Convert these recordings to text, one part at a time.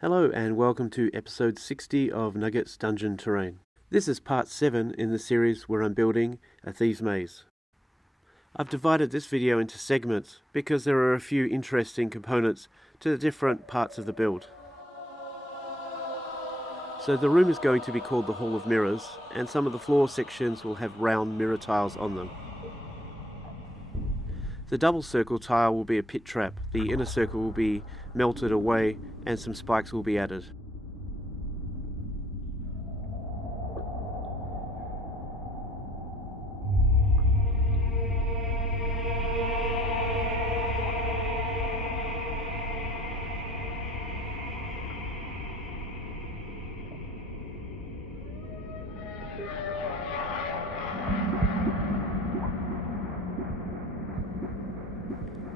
Hello and welcome to episode 60 of Nugget's Dungeon Terrain. This is part 7 in the series where I'm building a Thieves maze. I've divided this video into segments because there are a few interesting components to the different parts of the build. So the room is going to be called the Hall of Mirrors, and some of the floor sections will have round mirror tiles on them. The double circle tile will be a pit trap, the inner circle will be melted away, and some spikes will be added.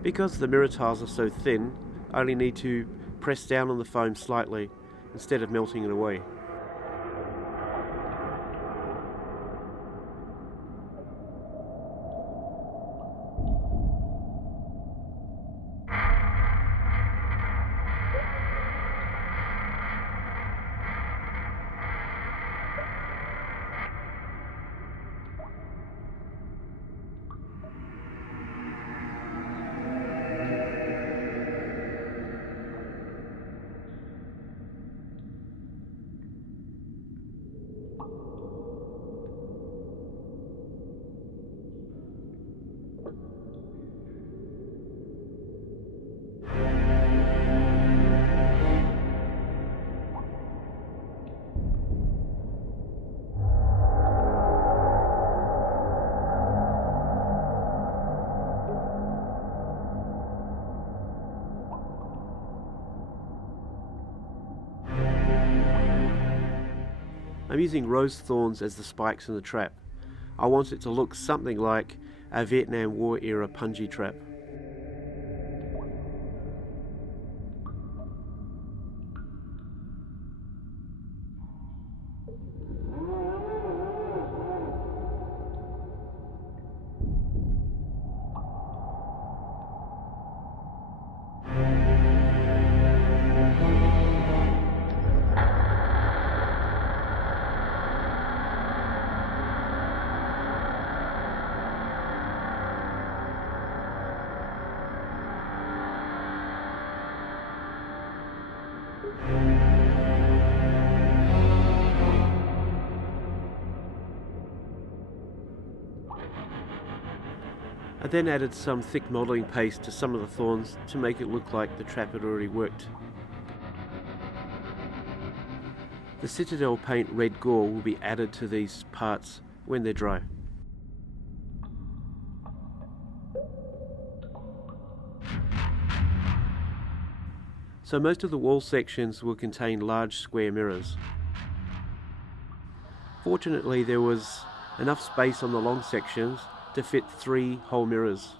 Because the mirror tiles are so thin, I only need to press down on the foam slightly instead of melting it away. I'm using rose thorns as the spikes in the trap. I want it to look something like a Vietnam War era punji trap. I then added some thick modelling paste to some of the thorns to make it look like the trap had already worked. The Citadel paint red gore will be added to these parts when they're dry. So most of the wall sections will contain large square mirrors. Fortunately, there was enough space on the long sections to fit 3 whole mirrors.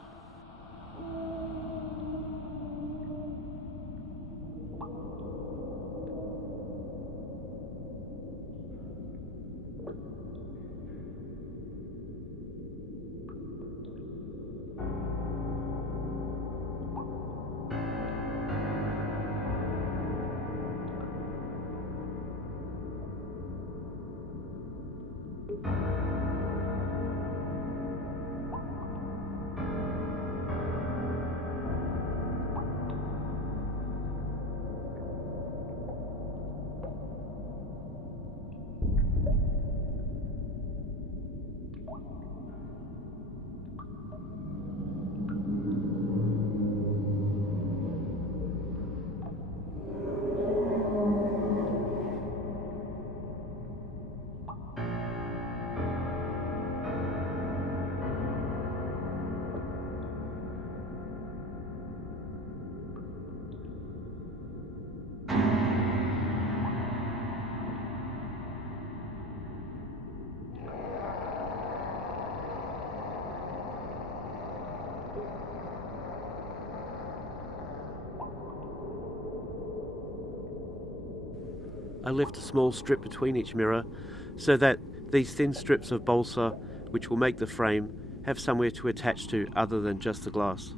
I left a small strip between each mirror so that these thin strips of balsa, which will make the frame, have somewhere to attach to other than just the glass.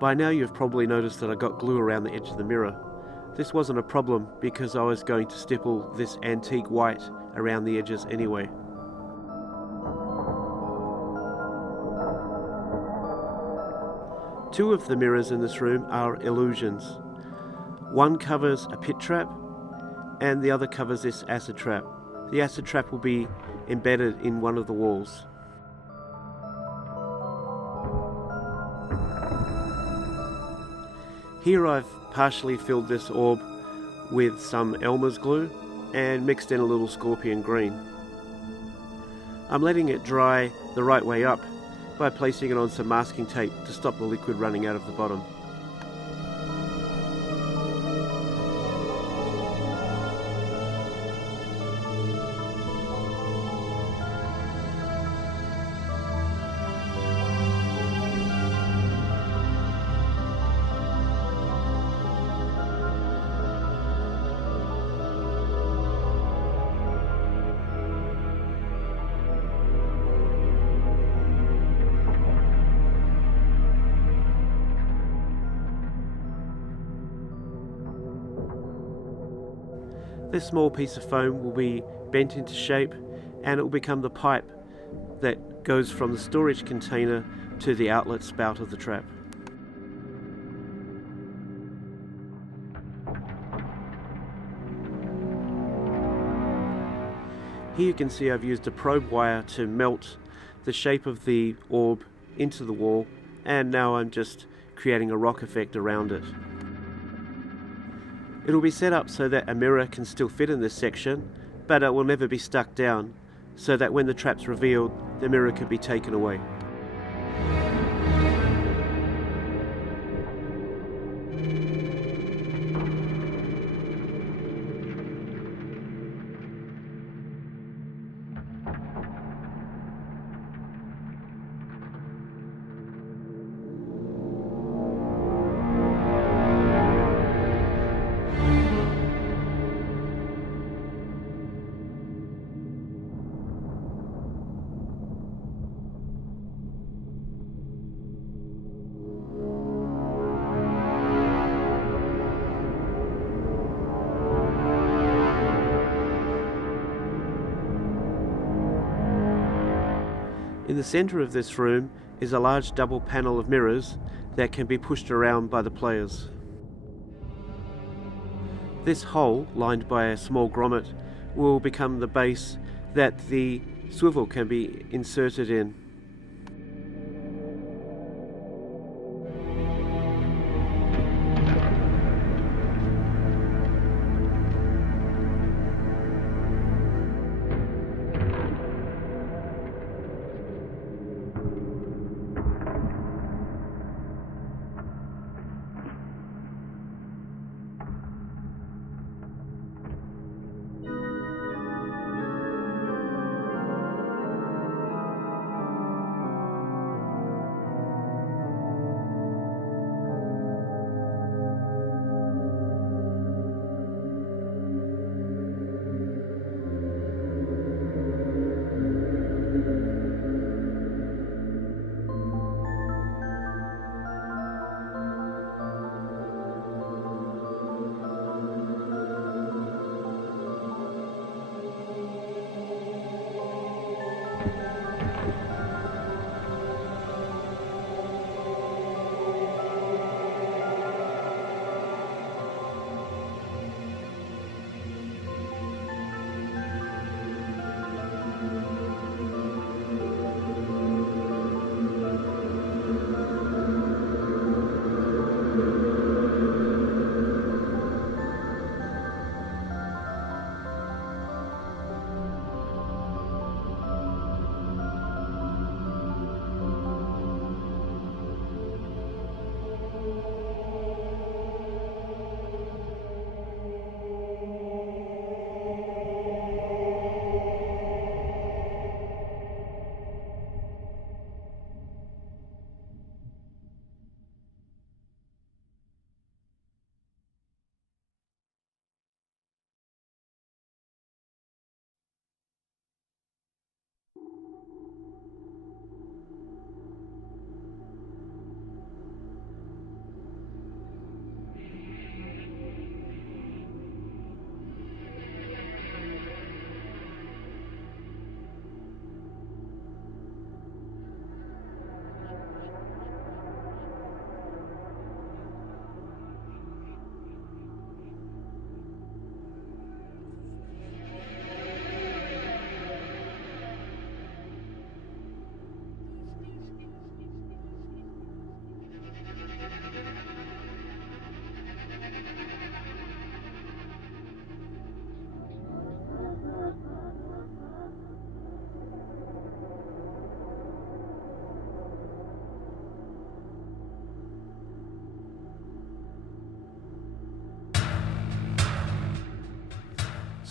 By now you've probably noticed that I got glue around the edge of the mirror. This wasn't a problem because I was going to stipple this antique white around the edges anyway. Two of the mirrors in this room are illusions. One covers a pit trap and the other covers this acid trap. The acid trap will be embedded in one of the walls. Here I've partially filled this orb with some Elmer's glue and mixed in a little scorpion green. I'm letting it dry the right way up by placing it on some masking tape to stop the liquid running out of the bottom. This small piece of foam will be bent into shape and it will become the pipe that goes from the storage container to the outlet spout of the trap. Here you can see I've used a probe wire to melt the shape of the orb into the wall, and now I'm just creating a rock effect around it. It'll be set up so that a mirror can still fit in this section, but it will never be stuck down, so that when the trap's revealed, the mirror can be taken away. In the center of this room is a large double panel of mirrors that can be pushed around by the players. This hole, lined by a small grommet, will become the base that the swivel can be inserted in.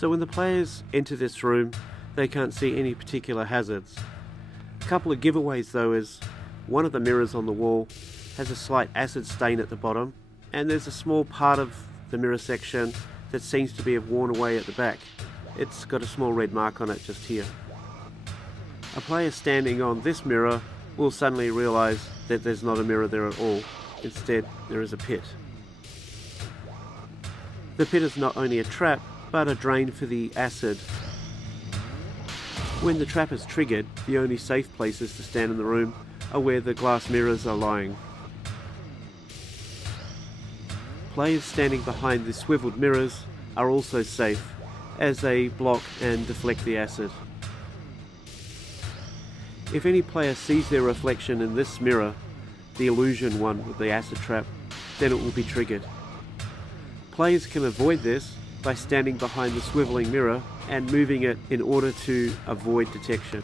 So when the players enter this room, they can't see any particular hazards. A couple of giveaways though is, one of the mirrors on the wall has a slight acid stain at the bottom, and there's a small part of the mirror section that seems to be worn away at the back. It's got a small red mark on it just here. A player standing on this mirror will suddenly realise that there's not a mirror there at all. Instead, there is a pit. The pit is not only a trap, but a drain for the acid. When the trap is triggered, the only safe places to stand in the room are where the glass mirrors are lying. Players standing behind the swiveled mirrors are also safe, as they block and deflect the acid. If any player sees their reflection in this mirror, the illusion one with the acid trap, then it will be triggered. Players can avoid this by standing behind the swiveling mirror and moving it in order to avoid detection.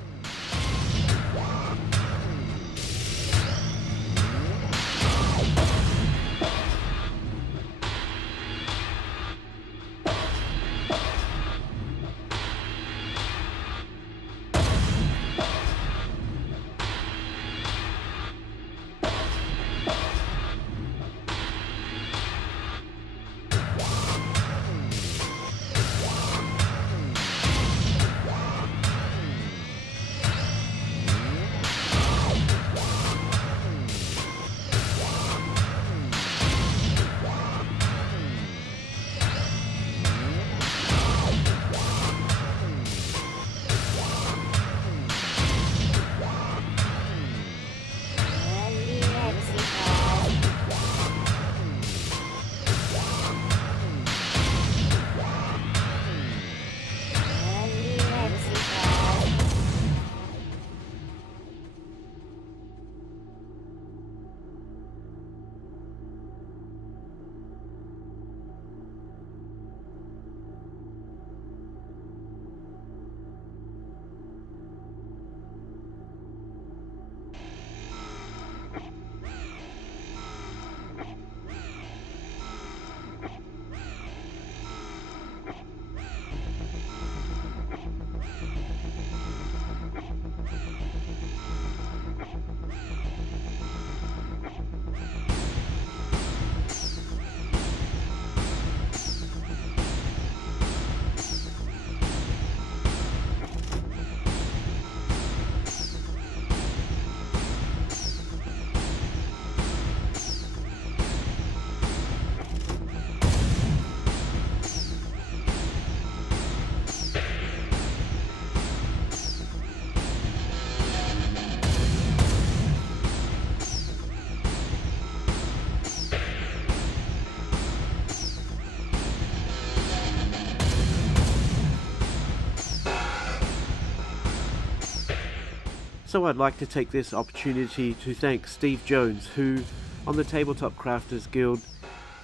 So I'd like to take this opportunity to thank Steve Jones, who, on the Tabletop Crafters Guild,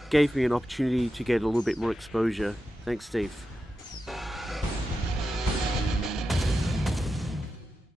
gave me an opportunity to get a little bit more exposure. Thanks, Steve.